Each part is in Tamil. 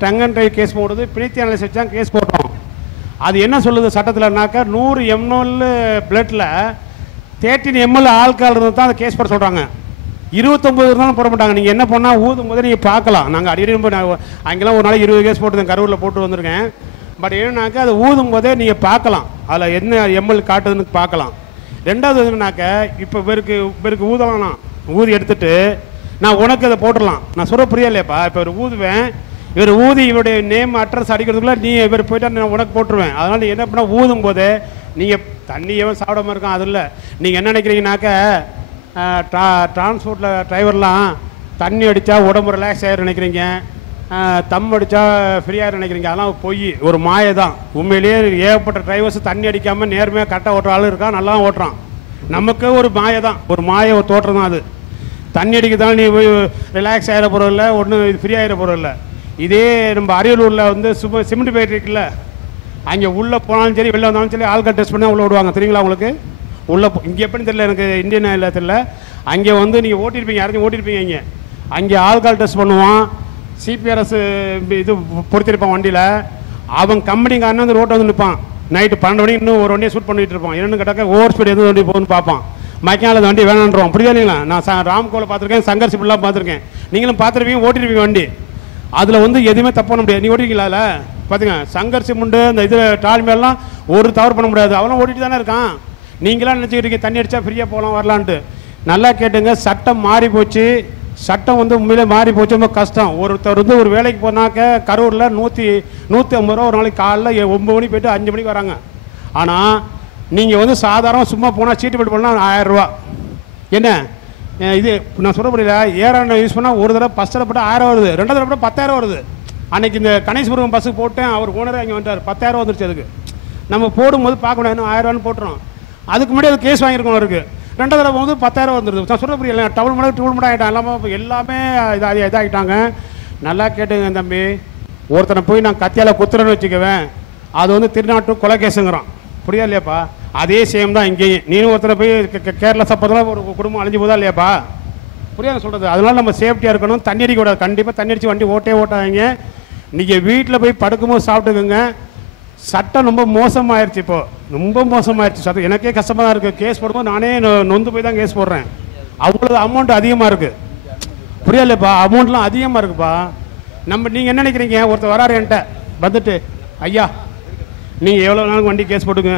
ட்ரங்க் அண்ட் ட்ரைவ் கேஸ் போடுறது பிணித்தி அனலைஸ் வச்சு தான் கேஸ் போடுறோம். அது என்ன சொல்லுது சட்டத்தில்னாக்கா 100 ml பிளட்டில் 13 ml ஆல்கஹால் இருந்தால் தான் அதை கேஸ் போட சொல்கிறாங்க. 29 இருந்தாலும் போட மாட்டாங்க. நீங்கள் என்ன பண்ணால் ஊதும் போது நீங்கள் பார்க்கலாம். நாங்கள் அடிக்கடி அங்கெல்லாம் ஒரு நாளைக்கு 20 கேஸ் போட்டு கரூரில் போட்டு வந்திருக்கேன். பட் என்னன்னாக்கா அதை ஊதும் போதே நீங்கள் பார்க்கலாம், அதில் என்ன எம்எல் காட்டுதுன்னு பார்க்கலாம். ரெண்டாவது என்னன்னாக்கா இப்போ இவருக்கு ஊதலாம், ஊதி எடுத்துட்டு நான் உனக்கு அதை போட்டுடலாம். நான் சொல்ல புரியலையப்பா. இப்போ இவர் ஊதுவேன், இவர் ஊதி இவருடைய நேம் அட்ரஸ் அடிக்கிறதுக்குள்ள நீ இவர் போயிட்டா நான் உனக்கு போட்டுருவேன். அதனால் நீ என்ன பண்ணால் ஊதும் போது நீங்கள் தண்ணியவே சாப்பிடாம இருக்கான். அது இல்லை, நீங்கள் என்ன நினைக்கிறீங்கனாக்கா டிரான்ஸ்போர்ட்டில் டிரைவர்லாம் தண்ணி அடித்தா உடம்பு ரிலாக்ஸ் ஆகிடும் நினைக்கிறீங்க, தம் அடித்தா ஃப்ரீயாக நினைக்கிறீங்க. அதெல்லாம் பொய், ஒரு மாயை தான். உண்மையிலேயே ஏகப்பட்ட டிரைவர்ஸ் தண்ணி அடிக்காமல் நேர்மையாக கரெக்டாக ஓட்டுற ஆள் இருக்கான், நல்லா ஓட்டுறான். நமக்கு ஒரு மாயை தான், ஒரு மாயை ஒரு தோற்றம் தான் அது. தண்ணி அடிக்கிறதால நீ போய் ரிலாக்ஸ் ஆகிட போகிறது இல்லை, ஒன்றும் இது ஃப்ரீ ஆகிட போகிறது இல்லை. இதே நம்ம அரியலூரில் வந்து சிமெண்ட் ஃபேக்ட்ரி இருக்குல்ல, அங்கே உள்ளே போனாலும் சரி வெளில வந்தாலும் சரி ஆல்கஹால் டெஸ்ட் பண்ணி உள்ள விடுவாங்க. தெரியுங்களா உங்களுக்கு? உள்ளே இங்கே எப்படின்னு தெரியல, எனக்கு இந்தியன் இல்லை தெரியல. அங்கே வந்து நீங்கள் ஓட்டியிருப்பீங்க, யாரையும் ஓட்டியிருப்பீங்க. அங்கே ஆல்கஹால் டெஸ்ட் பண்ணுவான், சிபிஆர்எஸ் இது பொறுத்திருப்பான் வண்டியில். அவன் கம்பெனிக்காரன் வந்து ரோட்டை வந்து நிற்பான் நைட்டு 12 மணிக்கு, இன்னும் ஒரு வண்டியை ஷூட் பண்ணிட்டு இருப்பான். என்னென்னு கேட்டாக்க ஓவர் ஸ்பீட் எதுவும் வண்டி போகுதுன்னு பார்ப்பான். மைக்கால அந்த வண்டி வேணான்றோம். புரியுதா இல்லைங்களா? நான் ராம்கோவில் பார்த்துருக்கேன், சங்கர்ஷிப்லாம் பார்த்துருக்கேன், நீங்களும் பார்த்துருப்பீங்க, ஓட்டிருப்பீங்க வண்டி. அதில் வந்து எதுவுமே தப்பு பண்ண முடியாது. நீ ஓட்டிருக்கீங்களா? அதில் பார்த்துங்க, சங்கர்ஷிப் உண்டு, இந்த இது டால்மேலாம் ஒரு தவறு பண்ண முடியாது. அவனும் ஓட்டிட்டு தானே இருக்கான். நீங்களாம் நினச்சிக்கிட்டீங்க தண்ணி அடித்தா ஃப்ரீயாக போகலாம் வரலான்ட்டு. நல்லா கேட்டுங்க, சட்டம் மாறி போச்சு. சட்டம் வந்து உண்மையிலே மாறி போச்சு, ரொம்ப கஷ்டம். ஒருத்தர் வந்து ஒரு வேலைக்கு போனாக்க கரூரில் 150 ரூபா ஒரு நாளைக்கு, காலைல 9 மணிக்கு போய்ட்டு 5 மணிக்கு வராங்க. ஆனால் நீங்கள் வந்து சாதாரண சும்மா போனால் சீட்டு பெட்டு போனால் 1000 ரூபா. என்ன இது நான் சொல்ல முடியல. ஏறான யூஸ் பண்ணால் ஒரு தடவை ஃபஸ்ட் தடவை போட்டால் 1000 வருது, 2வது தடவை போட்டால் 10,000 வருது. அன்றைக்கி இந்த கணேஸ்வரம் பஸ்ஸுக்கு போட்டேன், அவர் ஓனரே அங்கே வந்துட்டார், 10,000 வந்துருச்சு. அதுக்கு நம்ம போடும்போது பார்க்க முடியாது, 1000 ரூபான்னு போட்டுறோம். அதுக்கு முன்னாடி அது கேஸ் வாங்கியிருக்கோம் அவருக்கு. 2வது தடவை வந்து 10,000 வந்துடுது. நான் சொல்ல புரியல, டவுன் மடங்கு ஆகிட்டான், எல்லாமே இதாகிட்டாங்க. நல்லா கேட்டுங்க தம்பி, ஒருத்தனை போய் நான் கத்தியால் குத்துறேன்னு வச்சுக்குவேன், அது வந்து திருநாட்டு கொலை கேஸுங்கிறான். புரியா இல்லையாப்பா? அதே சேம் தான் இங்கேயும். நீனும் ஒருத்தனை போய் கேரளா சப்போதெல்லாம் ஒரு குடும்பம் அழிஞ்சு போதா இல்லையாப்பா? புரியாது சொல்கிறது. அதனால நம்ம சேஃப்டியாக இருக்கணும். தண்ணி அடிக்க கூடாது. கண்டிப்பாக தண்ணி அடித்து வண்டி ஓட்டாதீங்க. நீங்கள் வீட்டில் போய் படுக்கும்போது சாப்பிட்டுக்குங்க. சட்டம் ரொம்ப மோசமாகிடுச்சு, இப்போது ரொம்ப மோசமாகிடுச்சு சட்டம். எனக்கே கஷ்டமாக தான் இருக்குது. கேஸ் போடும்போது நானே நொந்து போய் தான் கேஸ் போடுறேன். அவ்வளோ அமௌண்ட் அதிகமாக இருக்குது. புரியலப்பா? அமௌண்ட்லாம் அதிகமாக இருக்குப்பா. நீங்கள் என்ன நினைக்கிறீங்க? ஒருத்தர் வராரு என்கிட்ட வந்துட்டு, ஐயா நீங்கள் எவ்வளோ நாளுக்கு வண்டி கேஸ் போட்டுங்க,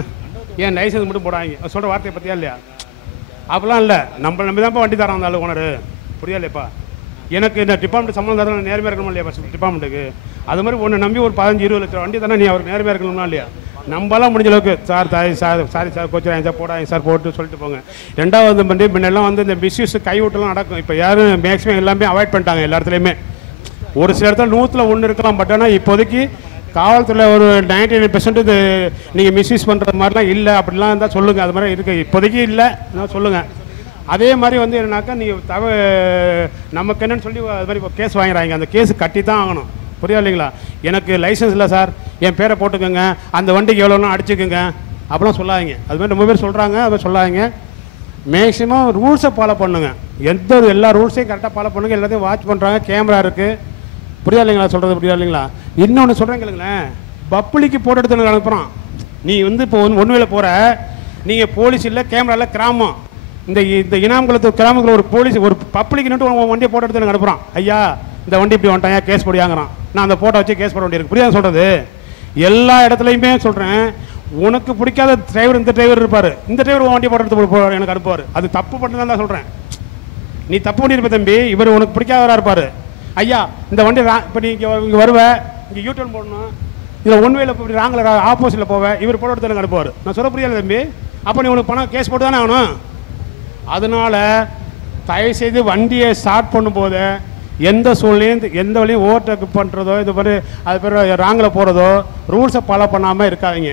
ஏன் லைசன்ஸ் மட்டும் போடாங்க சொல்கிற வார்த்தையை பற்றியா இல்லையா? அப்போலாம் இல்லை, நம்ம நம்பி தான்ப்பா வண்டி தரான் அந்த ஓனர். புரியா இல்லையாப்பா? எனக்கு இந்த டிபார்ட்மெண்ட் சம்மந்தம் தரணும், நேர்மையாக இருக்கணும் இல்லையா டிபார்ட்மெண்ட்டுக்கு? அது மாதிரி ஒன்று நம்பி ஒரு 15-20 லட்சம் வண்டி தானே, நீ அவருக்கு நேர்மையாக இருக்கணும்னா இல்லையா? நம்மளாம் முடிஞ்ச அளவுக்கு சார் சாரி சார் கோச்சுறாங்க சார் போடாங்க சார் போட்டு சொல்லிட்டு போங்க. ரெண்டாவது வண்டி முன்னெல்லாம் வந்து இந்த மிஸ்யூஸ் கைவிட்டலாம் நடக்கும். இப்போ யாரும் மேக்ஸிமம் எல்லாமே அவாய்ட் பண்ணிட்டாங்க எல்லா இடத்துலையுமே. ஒரு சில இடத்துல 100ல் 1 இருக்கலாம். பட் ஆனால் இப்போதைக்கு காவல்துறை ஒரு 99% இது நீங்கள் மிஸ்யூஸ் பண்ணுறது மாதிரிலாம் இல்லை. அப்படிலாம் இருந்தால் சொல்லுங்கள். அது மாதிரி இருக்குது இப்போதைக்கு இல்லை, சொல்லுங்கள். அதே மாதிரி வந்து என்னன்னாக்கா நீங்கள் நமக்கு என்னன்னு சொல்லி அது மாதிரி இப்போ கேஸ் வாங்கிறாங்க. அந்த கேஸு கட்டி தான் ஆகணும். புரியா இல்லைங்களா? எனக்கு லைசன்ஸ் இல்லை சார், என் பேரை போட்டுக்கோங்க, அந்த வண்டிக்கு எவ்வளோனா அடிச்சுக்கோங்க அப்படிலாம் சொல்லாதீங்க. அது மாதிரி ரொம்ப பேர் சொல்கிறாங்க, அது மாதிரி சொல்லாதீங்க. மேக்ஸிமம் ரூல்ஸை ஃபாலோ பண்ணுங்க. எல்லா ரூல்ஸையும் கரெக்டாக ஃபாலோ பண்ணுங்கள். எல்லாத்தையும் வாட்ச் பண்ணுறாங்க, கேமரா இருக்குது. புரியா இல்லைங்களா சொல்கிறது? புரியா இல்லைங்களா? இன்னொன்று சொல்கிறேன் கேளுங்களேன். பப்ளிக்கு போட்டோ எடுத்து அனுப்புகிறான். நீ வந்து இப்போ ஒன்றுவேல போகிற, நீங்கள் போலீஸ் இல்லை, கேமரா இல்லை, கிராமம், இந்த இனாம்குளத்து கிராமத்தில் ஒரு போலீஸ் ஒரு பப்ளிக்னுட்டு வண்டியை போட்டோ எடுத்து எனக்கு அனுப்புகிறான். ஐயா இந்த வண்டி இப்படி வந்துட்டான், ஏன் கேஸ் போடியாங்கிறான். நான் அந்த போட்டோ வச்சு கேஸ் போட வேண்டியிருக்கு. புரியாது சொல்கிறது? எல்லா இடத்துலையுமே சொல்கிறேன். உனக்கு பிடிக்காத டிரைவர் இந்த டிரைவர் இருப்பார், இந்த டிரைவர் வண்டியை போட்டோ எடுத்து எனக்கு அனுப்புவார். அது தப்பு பண்ணதான் தான் சொல்கிறேன். நீ தப்பு பண்ணியிருப்ப தம்பி. இவர் உனக்கு பிடிக்காதவராக இருப்பார். ஐயா இந்த வண்டி இப்போ நீங்கள் இங்கே வருவேன், இங்கே யூட்டர்ன் போடணும், இதில் ஒன்வேல இப்படி ராங்கில் ஆப்போசிட்டில் போவேன், இவர் போட்டோ எடுத்து எனக்கு அனுப்புவார். நான் சொல்ல புரியல தம்பி. அப்போ நீ உனக்கு பணம் கேஸ் போட்டு தானே ஆகணும். அதனால் தயவுசெய்து வண்டியை ஸ்டார்ட் பண்ணும்போது எந்த சூழ்நிலையும் எந்த வழியும் ஓவர்டேக் பண்ணுறதோ இது மாதிரி அது பேர் ராங்கில் போகிறதோ ரூல்ஸை ஃபாலோ பண்ணாமல் இருக்காதிங்க.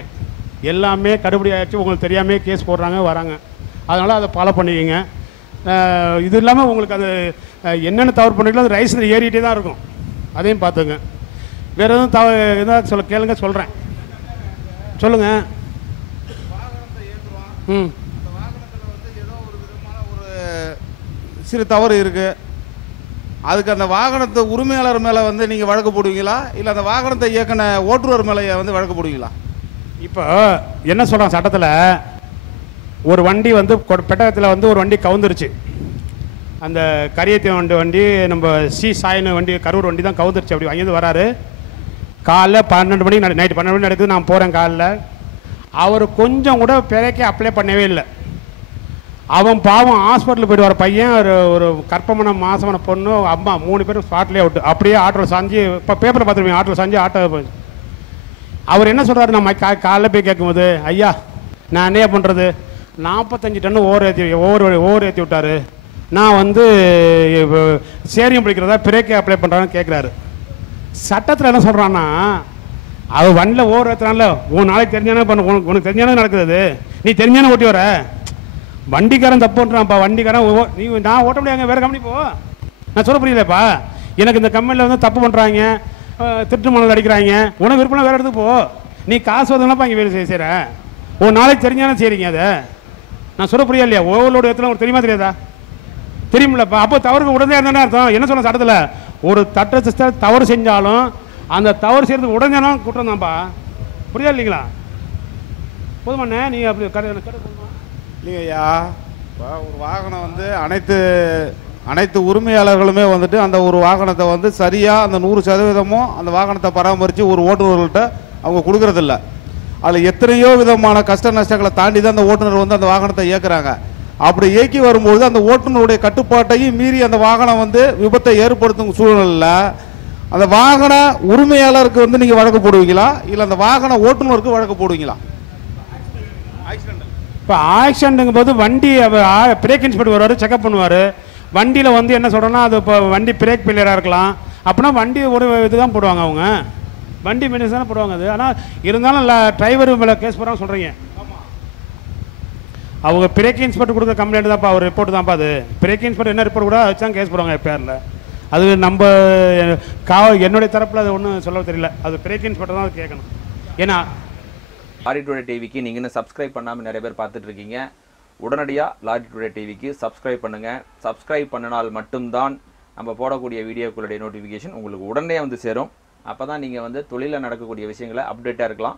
எல்லாமே கடுபடி ஆகிடுச்சு. உங்களுக்கு தெரியாமே கேஸ் போடுறாங்க வராங்க. அதனால் அதை ஃபாலோ பண்ணிக்கிங்க. இது இல்லாமல் உங்களுக்கு அது என்னென்ன தவறு பண்ணிக்கலாம் அது ரைஸில் ஏறிட்டே தான் இருக்கும். அதையும் பார்த்துங்க. வேறு எதுவும் எதாவது சொல்ல கேளுங்க, சொல்கிறேன். சொல்லுங்கள். ம் சிறு தவறு இருக்குது. அதுக்கு அந்த வாகனத்தை உரிமையாளர் மேலே வந்து நீங்கள் வழக்கு போடுவீங்களா, இல்லை அந்த வாகனத்தை இயக்கின ஓட்டுநர் மேலே வந்து வழக்கு போடுவீங்களா? இப்போ என்ன சொல்கிறான் சட்டத்தில், ஒரு வண்டி வந்து பெட்டகத்தில் வந்து ஒரு வண்டி கவுந்துருச்சு. அந்த கரியத்தி வண்டி நம்ம சாயின்னு வண்டி கரூர் வண்டி தான் கவுந்துருச்சு. அப்படி அங்கேருந்து வராரு, காலைல 12 மணிக்கு நைட்டு 12 மணி நடக்குது. நான் போகிறேன் காலைல. அவர் கொஞ்சம் கூட பிரேக்கே அப்ளை பண்ணவே இல்லை. அவன் பாவம் ஹாஸ்பிட்டலுக்கு போய்ட்டு வர பையன், ஒரு கற்பமான மாசமான பொண்ணு அம்மா 3 பேரும் ஸ்பாட்லேயே அவுட்டு. அப்படியே ஆட்டோவில் சாஞ்சு, இப்போ பேப்பரில் பார்த்துருப்பீங்க, ஆட்டோவில் சாஞ்சு ஆட்டோ. அவர் என்ன சொல்கிறாரு, நம்ம காலைல போய் கேட்கும்போது, ஐயா நான் என்ன பண்ணுறது, 45 டன்னு ஓவர் ஏற்றி விட்டார், நான் வந்து சேரியம் பிடிக்கிறதா பிரேக்கே அப்ளை பண்ணுறான்னு கேட்குறாரு. சட்டத்தில் என்ன சொல்கிறான்னா, அது வண்டியில் ஓவர் ஏற்றுறான்ல, உன் நாளைக்கு தெரிஞ்சானே பண்ண, உனக்கு தெரிஞ்சானே நடக்குது, நீ தெரிஞ்சானே ஓட்டி வர. வண்டிக்காரன் தப்பு பண்ணுறான்ப்பா, வண்டிக்காரன் நீ நான் ஓட்ட முடியாங்க, வேறு கம்பெனி போ. நான் சொல்ல புரியலப்பா, எனக்கு இந்த கம்பெனியில் வந்து தப்பு பண்ணுறாங்க, திட்டு மணல் அடிக்கிறாங்க, உனக்கு விருப்பம் வேறு இடத்துக்கு போ, நீ காசு வந்தோம்னாப்பா இங்கே வேலை செய்கிற, உன் நாளைக்கு தெரிஞ்சானே சரிங்க. அதை நான் சொல்ல புரியா இல்லையா? ஓவர்லோடு எத்தனை ஒரு தெரியுமா தெரியாதா? தெரியுமில்லப்பா. அப்போ தவறுக்கு உடனே இருந்தானே அர்த்தம். என்ன சொல்ல சட்டத்தில், ஒரு தட்ட தவறு செஞ்சாலும் அந்த தவறு செய்யறதுக்கு உடனேனாலும் குற்றம் தான்ப்பா. புரியா இல்லைங்களா? போதுமாண்ணே, நீங்கள் அப்படி இல்லைங்கய்யா. இப்போ ஒரு வாகனம் வந்து அனைத்து உரிமையாளர்களுமே வந்துட்டு அந்த ஒரு வாகனத்தை வந்து சரியாக அந்த 100% அந்த வாகனத்தை பராமரித்து ஒரு ஓட்டுநர்கள்ட்ட அவங்க கொடுக்கறதில்ல. அதில் எத்தனையோ விதமான கஷ்ட நஷ்டங்களை தாண்டி தான் அந்த ஓட்டுநர் வந்து அந்த வாகனத்தை இயக்குறாங்க. அப்படி இயக்கி வரும்பொழுது அந்த ஓட்டுநருடைய கட்டுப்பாட்டையும் மீறி அந்த வாகனம் வந்து விபத்தை ஏற்படுத்தும் சூழ்நிலையில் அந்த வாகன உரிமையாளருக்கு வந்து நீங்கள் வழக்கு போடுவீங்களா, இல்லை அந்த வாகன ஓட்டுநருக்கு வழக்கு போடுவீங்களா? இப்போ ஆக்சிடென்ட்டுங்கும் போது வண்டி பிரேக் இன்ஸ்பெக்டர் வருவார், செக்அப் பண்ணுவார். வண்டியில் வந்து என்ன சொல்கிறோன்னா, அது இப்போ வண்டி பிரேக் ஃபெயிலியராக இருக்கலாம், அப்படின்னா வண்டி ஒரு இதுதான் போடுவாங்க, அவங்க வண்டி மெயின்டெனன்ஸ் தானே போடுவாங்க. அது ஆனால் இருந்தாலும் டிரைவர் மேலே கேஸ் போடுறாங்க சொல்கிறீங்க. அவங்க பிரேக் இன்ஸ்பெக்டர் கொடுக்குற கம்ப்ளைண்ட் தான்ப்பா, அவர் ரிப்போர்ட் தான்ப்பா. அது பிரேக் இன்ஸ்பெக்டர் என்ன ரிப்போர்ட் கூட வச்சா கேஸ் போடுவாங்க பேரில். அது நம்ம என்னுடைய தரப்பில் அது ஒன்றும் சொல்ல தெரியல, அது பிரேக் இன்ஸ்பெக்டர் தான் அது கேட்கணும். ஏன்னா லாரி டுடே டிவிக்கு நீங்கள் இன்னும் சப்ஸ்கிரைப் பண்ணாமல் நிறைய பேர் பார்த்துட்டு இருக்கீங்க. உடனடியாக லாரி டுடே டிவிக்கு சப்ஸ்கிரைப் பண்ணுங்கள். சப்ஸ்கிரைப் பண்ணினால் மட்டும்தான் நம்ம போடக்கூடிய வீடியோக்களுடைய நோட்டிஃபிகேஷன் உங்களுக்கு உடனே வந்து சேரும். அப்போ தான் நீங்கள் வந்து தொழிலில் நடக்கக்கூடிய விஷயங்களை அப்டேட்டாக இருக்கலாம்.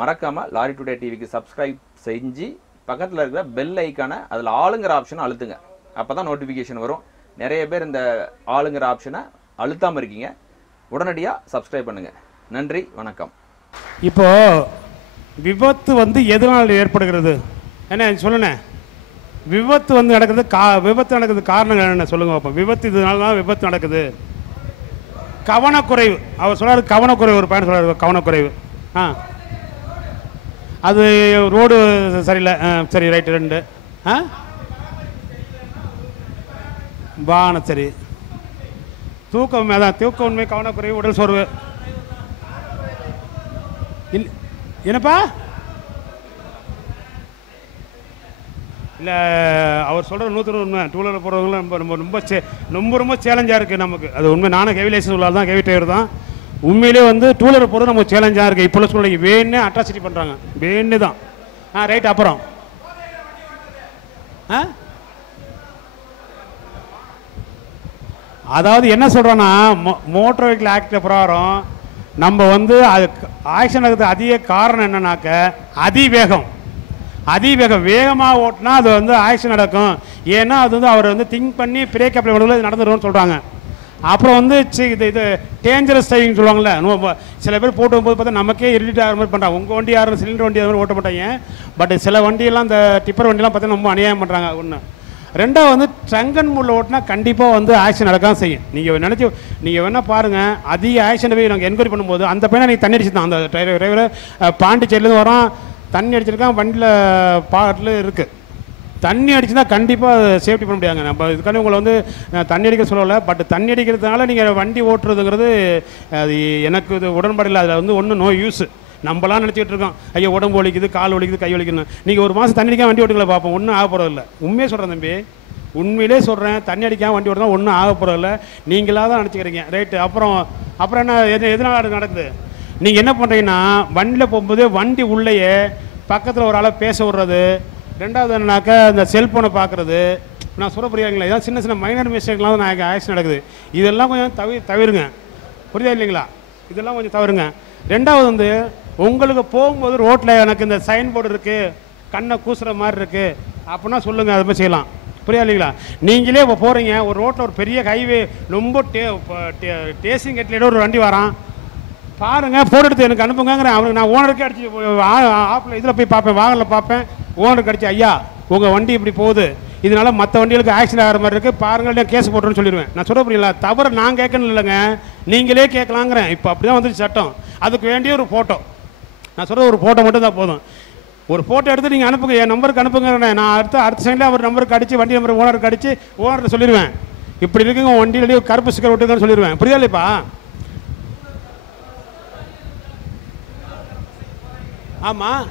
மறக்காமல் லாரி டுடே டிவிக்கு சப்ஸ்கிரைப் செஞ்சு பக்கத்தில் இருக்கிற பெல் ஐக்கானை அதில் ஆளுங்கிற ஆப்ஷனை அழுத்துங்க. அப்போ தான் நோட்டிஃபிகேஷன் வரும். நிறைய பேர் இந்த ஆளுங்கிற ஆப்ஷனை அழுத்தாமல் இருக்கீங்க. உடனடியாக சப்ஸ்கிரைப் பண்ணுங்கள். நன்றி, வணக்கம். இப்போது விபத்து வந்து எதனால் ஏற்படுகிறது என்ன சொல்லுண்ணே? விபத்து வந்து நடக்குது, விபத்து நடக்குது காரணங்கள் என்ன சொல்லுங்க பார்ப்போம். விபத்து இதனால தான் விபத்து நடக்குது. கவனக்குறைவு, அவர் சொல்கிறாரு கவனக்குறைவு, ஒரு பையன் சொல்கிறார் கவனக்குறைவு. அது ரோடு சரியில்லை, சரி ரைட்டு 2 வாகனம் சரி, தூக்கம் அதான் தூக்க உண்மை, கவனக்குறைவு, உடல் சோர்வு. இல்லை என்னப்பா இல்லை, அவர் சொல்கிற 100 உண்மை. டூவீலர் போகிறவங்களும் ரொம்ப சேலஞ்சாக இருக்குது நமக்கு. அது உண்மை. நானும் ஹெவி லைசன்ஸ் உள்ளால் தான், ஹெவி டிரைவர் தான். உண்மையிலே வந்து டூவீலர் போகிறது நமக்கு சேலஞ்சாக இருக்குது. இப்போ சூழ்நிலைக்கு வேணே அட்ராசிட்டி பண்ணுறாங்க, வேணே தான். ரைட். அப்புறம் அதாவது என்ன சொல்கிறோன்னா, மோட்டார் வெஹிக்கிள் ஆக்ட் பிரகாரம் நம்ம வந்து அது ஆக்சிடென்ட் ஆகிறதுக்கு அதிக காரணம் என்னன்னாக்க அதிவேகம் வேகமாக ஓட்டினா அது வந்து ஆக்சிடென்ட் நடக்கும். ஏன்னா அது வந்து அவர் வந்து திங்க் பண்ணி பிரேக் அப்ளை பண்ணுறது இது நடந்துரும்னு சொல்கிறாங்க. அப்புறம் வந்து இது டேஞ்சரஸ் டிரைவிங் சொல்லுவாங்கள்ல, சில பேர் போட்டு போது பார்த்தா நமக்கே இரிட்டேட் ஆகிற மாதிரி பண்ணுறாங்க. உங்கள் வண்டி யாரும் சிலிண்டர் வண்டி அது மாதிரி ஓட்ட மாட்டாங்க. பட் சில வண்டியெல்லாம் இந்த டிப்பர் வண்டியெல்லாம் பார்த்தீங்கன்னா ரொம்ப அநியாயம் பண்ணுறாங்க. ஒன்று. ரெண்டாவது வந்து ட்ரங்க் அண்ட் மூடில் ஓட்டினா கண்டிப்பாக வந்து ஆக்சிடென்ட் நடக்காம செய்யும். நீங்கள் வேணால் பாருங்கள், அதிக ஆக்சிடென்ட் போய் நாங்கள் என்கொயரி பண்ணும்போது அந்த பையனை நீங்கள் தண்ணி அடிச்சு தான், அந்த டிரைவர் பாண்டிச்சேரியிலேருந்து வரோம், தண்ணி அடிச்சிருக்கான், வண்டியில் பாட்டில் இருக்குது. தண்ணி அடிச்சுன்னா கண்டிப்பாக சேஃப்டி பண்ண முடியாதுங்க. நம்ம இதுக்கான உங்களை வந்து தண்ணி அடிக்க சொல்லலை. பட் தண்ணி அடிக்கிறதுனால நீங்கள் வண்டி ஓட்டுறதுங்கிறது அது எனக்கு இது உடன்பாடு இல்லை. அதில் வந்து ஒன்றும் நோ யூஸ். நம்மளாம் நினச்சிக்கிட்டு இருக்கோம், ஐயோ உடம்பு வலிக்குது, கால் வலிக்குது, கை வலிக்குதுன்னு. நீங்கள் ஒரு மாதம் தண்ணி அடிக்காம வண்டி ஓட்டுகளை பார்ப்போம், ஒன்றும் ஆக போகிறதில்ல. உண்மையே சொல்கிறேன் தம்பி, உண்மையிலே சொல்கிறேன். தண்ணி அடிக்காமல் வண்டி ஓட்டினா ஒன்றும் ஆக போகிறதில்ல. நீங்களாக தான் நினச்சிக்கிறீங்க. ரைட்டு. அப்புறம் என்ன எதனால் நடக்குது? நீங்கள் என்ன பண்ணுறீங்கன்னா, வண்டியில் போகும்போது வண்டி உள்ளேயே பக்கத்தில் ஒரு ஆளை பேச விடுறது. ரெண்டாவது என்னன்னாக்கா இந்த செல்ஃபோனை பார்க்குறது. நான் சொல்ல புரியாதுங்களா? இதான் சின்ன சின்ன மைனர் மிஸ்டேக்லாம் தான் ஆக்சிடென்ட் நடக்குது. இதெல்லாம் கொஞ்சம் தவிருங்க. புரியுதா இல்லைங்களா? இதெல்லாம் கொஞ்சம் தவிருங்க. ரெண்டாவது வந்து உங்களுக்கு போகும்போது ரோட்டில் எனக்கு இந்த சைன் போர்டு இருக்குது, கண்ணை கூசுகிற மாதிரி இருக்குது அப்படின்னா சொல்லுங்கள், அது மாதிரி செய்யலாம். புரியா இல்லைங்களா? நீங்களே இப்போ போகிறீங்க ஒரு ரோட்டில், ஒரு பெரிய ஹைவே, ரொம்ப டேசிங் கட்டில ஒரு வண்டி வரான் பாருங்கள், ஃபோட்டோ எடுத்து எனக்கு அனுப்புங்கிறேன். அவனுக்கு நான் ஓனருக்கே அடிச்சு ஆப்பில் இதில் போய் பார்ப்பேன், வாகனில் பார்ப்பேன், ஓனருக்கு அடிச்சு ஐயா உங்கள் வண்டி இப்படி போகுது, இதனால மற்ற வண்டிகளுக்கு ஆக்சிடென்ட் ஆகிற மாதிரி இருக்குது பாருங்கள், கேஸ் போட்டுருன்னு சொல்லிடுவேன். நான் சொல்ல புரியல, தவிர நான் கேட்கணும் இல்லைங்க, நீங்களே கேட்கலாங்கிறேன். இப்போ அப்படி தான் வந்துச்சு சட்டம். அதுக்கு வேண்டிய ஒரு ஃபோட்டோ, நான் சொல்கிறது ஒரு ஃபோட்டோ மட்டும் தான் போதும். ஒரு ஃபோட்டோ எடுத்து நீங்கள் அனுப்புங்க, என் நம்பருக்கு அனுப்புங்கிறேன். நான் அடுத்த சைடில் அவர் நம்பருக்கு அடித்து, வண்டி நம்பர் ஓனருக்கு அடித்து ஓனர்கிட்ட சொல்லிடுவேன், இப்படி இருக்குங்க வண்டியிலேயே கருப்பு ஸ்டிக்கர் விட்டுங்கன்னு சொல்லிடுவேன். புரியுதா இல்லைப்பா? ஆமாம்.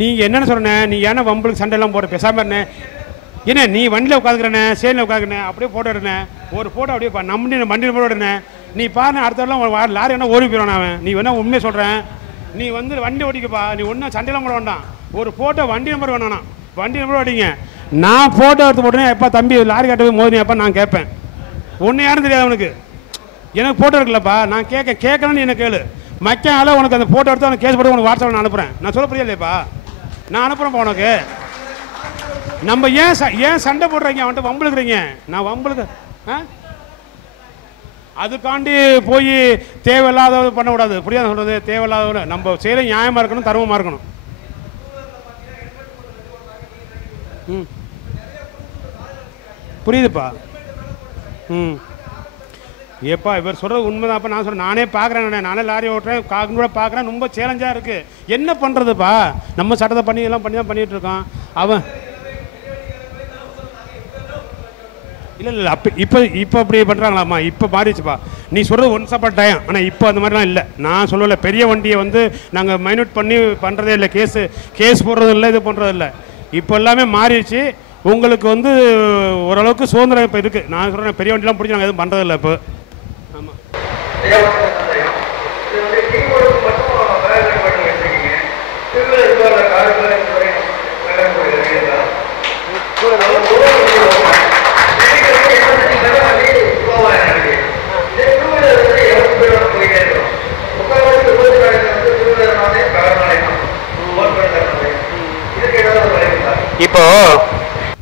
நீங்கள் என்னென்ன சொன்னேன், நீ ஏன்னா வம்பளுக்கு சண்டையெல்லாம் போட பேசாமல் இருந்தேன். என்ன நீ வண்டியில் உட்காந்துக்கிறேண்ணே, சேனில் உட்காந்துக்கிறேன், அப்படியே ஃபோட்டோ எடுனேன், ஒரு ஃபோட்டோ அப்படியே வண்டி நம்பரோட எடுனேன். நீ பாரு அடுத்தவரெலாம் லாரி வேணா ஓடி போயிடுவான். அவன் நீ வேணா உண்மையை சொல்கிறேன், நீ வந்து வண்டி ஓடிக்கப்பா, நீ ஒன்றும் சண்டையெல்லாம் போட வேண்டாம், ஒரு ஃபோட்டோ வண்டி நம்பர் வேணாண்ணா, வண்டி நம்பர் ஓடிங்க. நான் ஃபோட்டோ எடுத்து போட்டேன், எப்போ தம்பி லாரி கட்டவே மோதினி எப்போ நான் கேட்பேன். ஒன்று யாரும் தெரியாது அவனுக்கு, எனக்கு ஃபோட்டோ இருக்குல்லப்பா, நான் கேட்கணும்னு என்ன கேளு, மக்கால உனக்கு அந்த ஃபோட்டோ எடுத்து அவனுக்கு கேஸ் போட்டு உனக்கு வாட்ஸ்அப்பில் நான் அனுப்புகிறேன். நான் சொல்ல புரியலையப்பா, நான் அனுப்புகிறேன்ப்பா உனக்கு. நம்ம ஏன் சண்டை போடுறீங்க, அவன்கிட்ட வம்பளுக்குறீங்க? நான் வம்பளுக்கு அதுக்காண்டி போய் தேவையில்லாத பண்ணக்கூடாது. புரியாத சொல்கிறது, தேவையில்லாத நம்ம செய்கிற நியாயமாக இருக்கணும், தர்மமாக இருக்கணும். புரியுதுப்பா? ஏப்பா இவர் சொல்கிறது உண்மைதான்ப்பா. நான் சொல்கிறேன், நானே பார்க்குறேன், நானே லாரி ஓட்டுறேன், கூட பார்க்குறேன், ரொம்ப சேலஞ்சாக இருக்குது. என்ன பண்ணுறதுப்பா, நம்ம சட்டத்தை பண்ணி எல்லாம் பண்ணி தான் பண்ணிகிட்டு இருக்கோம். அவன் இல்லை இப்போ அப்படி பண்ணுறாங்களாம்மா, இப்போ மாறிச்சுப்பா. நீ சொல்கிறது ஒன்ஸ் அப்பான் டைம், ஆனால் இப்போ அந்த மாதிரிலாம் இல்லை. நான் சொல்லலை, பெரிய வண்டியை வந்து நாங்கள் மைனூட் பண்ணி பண்ணுறதே இல்லை, கேஸ் போடுறதும் இல்லை, இது பண்ணுறது இல்லை. இப்போ எல்லாமே மாறிடுச்சு. உங்களுக்கு வந்து ஓரளவுக்கு சுதந்திரம் இப்போ இருக்குது. நான் சொல்கிறேன், பெரிய வண்டிலாம் பிடிச்சி நாங்கள் எதுவும் பண்ணுறதில்லை இப்போ. ஆமாம். இப்போ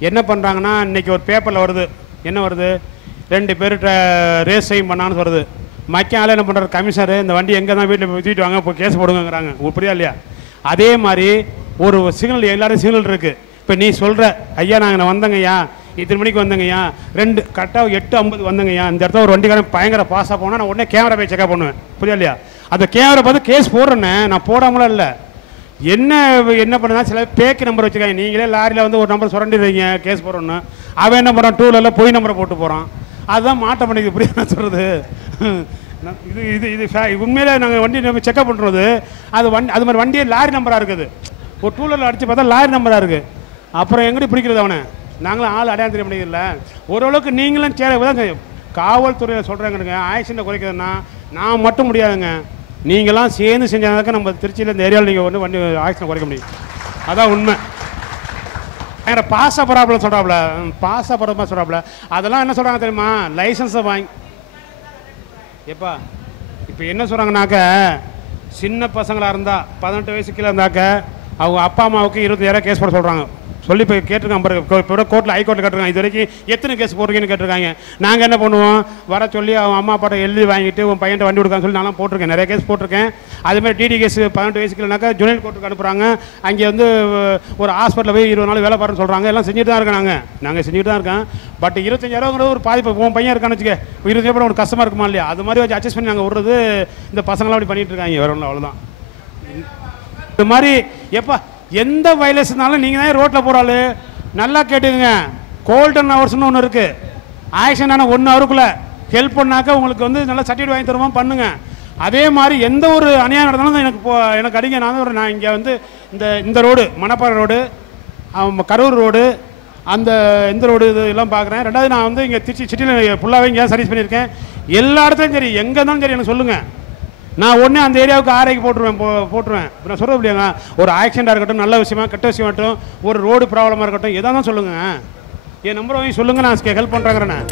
என்ன பண்ணுறாங்கன்னா, இன்றைக்கி ஒரு பேப்பரில் வருது, என்ன வருது, 2 பேர்கிட்ட ரேஸ் செய்யும் பண்ணான்னு வருது. மக்கால என்ன பண்ணுறாரு கமிஷனர், இந்த வண்டி எங்கே தான் வீட்டில் தூக்கிட்டு வாங்க, இப்போ கேஸ் போடுங்கிறாங்க. புரியா இல்லையா? அதே மாதிரி ஒரு சிக்னல், எல்லாரும் சிக்னல் இருக்குது. இப்போ நீ சொல்கிற ஐயா நாங்கள் வந்தங்கய்யா, இத்தனை மணிக்கு வந்தங்கய்யா, 2 கரெக்டாக 8:50 வந்தங்கய்யா, இந்த இடத்துல ஒரு வண்டிக்காரன் பயங்கர பாஸாக போனால் நான் உடனே கேமரா போய் செக்அப் பண்ணுவேன். புரியா இல்லையா? அந்த கேமரா பார்த்து கேஸ் போடுறேன்னே, நான் போடாமலாம் இல்லை. என்ன பண்ணுனா, சில பேக்கு நம்பர் வச்சுருக்காங்க. நீங்களே லாரியில் வந்து ஒரு நம்பர் சுரண்டிடுறீங்க கேஸ் போடுறோன்னு, அவன் என்ன பண்ணுறான், 2 போய் நம்பரை போட்டு போகிறான். அதுதான் மாட்ட பண்ணிக்குது. புரியா நான் சொல்கிறது? இது உண்மையிலே நாங்கள் வண்டி நம்ம செக்அப் பண்ணுறது, அது மாதிரி வண்டியே லாரி நம்பராக இருக்குது. ஒரு 2 அடித்து பார்த்தா லாரி நம்பராக இருக்குது. அப்புறம் எங்கடி பிடிக்கிறது அவனை? நாங்களும் ஆள் அடையாளம் தெரிய முடியல. ஓரளவுக்கு நீங்களும் தான் காவல்துறையில் சொல்கிறாங்க, ஆக்சிடென்ட் குறைக்கிறதுனா நான் மட்டும் முடியாதுங்க, நீங்களாம் சேர்ந்து செஞ்சாதாக்க நம்ம திருச்சியில் இந்த ஏரியாவில் நீங்கள் வந்து வண்டி ஆக்சிடென்ட் குறைக்க முடியும். அதான் உண்மை. வேறு பாஸாக போகிறாப்புல சொல்கிறாப்புல, பாஸாக போகிறப்ப சொல்கிறாப்புல, அதெல்லாம் என்ன சொல்கிறாங்க தெரியுமா, லைசன்ஸை வாங்கி எப்பா இப்போ என்ன சொல்கிறாங்கனாக்க, சின்ன பசங்களாக இருந்தால் 18 வயசு கீழே இருந்தாக்க அவங்க அப்பா அம்மாவுக்கு 20,000 கேஸ் போட சொல்கிறாங்க. சொல்லி போய் கேட்டிருக்காங்க பாருங்க, இப்போ கோர்ட்டில் ஹைகோர்ட்டில் கேட்டிருக்காங்க, இது வரைக்கும் எத்தனை கேஸ் போட்டிருக்கீங்கன்னு கேட்டிருக்காங்க. நாங்கள் என்ன பண்ணுவோம், வர சொல்லி அவன் அம்மா அப்பாட்ட எழுதி வாங்கிட்டு உன் பையன்ட்ட வண்டி கொடுக்கான்னு சொல்லி நான்லாம் போட்டிருக்கேன், நிறைய கேஸ் போட்டிருக்கேன். அதுமாதிரி டிடி கேஸ் 18 வயசுக்குனாக்கா ஜுனியர் கோர்ட்டுக்கு அனுப்புகிறாங்க. அங்கே வந்து ஒரு ஹாஸ்பிட்டலில் போய் 20 நாள் வேலை பாருன்னு சொல்கிறாங்க. எல்லாம் செஞ்சுட்டு தான் இருக்கோம், நாங்கள் செஞ்சுட்டு தான் இருக்கோம். பட் 25,000 ஒரு பாதிப்பு உன் பையன் இருக்கான்னு வச்சுக்க, 20,000 ஒரு கஷ்டமாக இருக்குமா இல்லையா? அது மாதிரி வச்சு அட்ஜஸ்ட் பண்ணி நாங்கள் விடுறது. இந்த பசங்களாம் அப்படி பண்ணிகிட்டு இருக்காங்க, வேற ஒன்றும் அவ்வளோதான். இது மாதிரி எப்போ எந்த வயலேஷனாலும் நீங்கள் தான் ரோட்டில் போகிறாள். நல்லா கேட்டுக்குங்க, கோல்டன் ஹவர்ஸ்னு ஒன்று இருக்குது. ஆக்ஷன் ஆனால் 1 ஹவருக்குள்ளே ஹெல்ப் பண்ணாக்க உங்களுக்கு வந்து நல்லா சர்டிஃபிகேட் வாங்கி தருவோம், பண்ணுங்க. அதே மாதிரி எந்த ஒரு அநியாயம் நடந்தாலும் எனக்கு அடிங்க. நான் இங்கே வந்து இந்த road Manapparai road, Karur road, அந்த இந்த ரோடு இது எல்லாம் பார்க்குறேன். 2வது நான் வந்து இங்கே திருச்சி சிட்டியில் ஃபுல்லாகவே இங்கே சர்வீஸ் பண்ணியிருக்கேன். எல்லா இடத்துலையும் சரி, எங்கே இருந்தாலும் சரி எனக்கு சொல்லுங்கள், நான் உடனே அந்த ஏரியாவுக்கு ஆர்ஐக்கு போட்டுருவேன். நான் சொல்கிறது இல்லையாங்க, ஒரு ஆக்சிடெண்ட்டாக இருக்கட்டும், நல்ல விஷயமா கெட்ட விஷயம் இருக்கட்டும், ஒரு ரோடு ப்ராப்ளமாக இருக்கட்டும், எதாக தான் சொல்லுங்கள், என் நம்பர் வாங்கி சொல்லுங்கள், நான் ஹெல்ப் பண்ணுறேங்கிறேன்.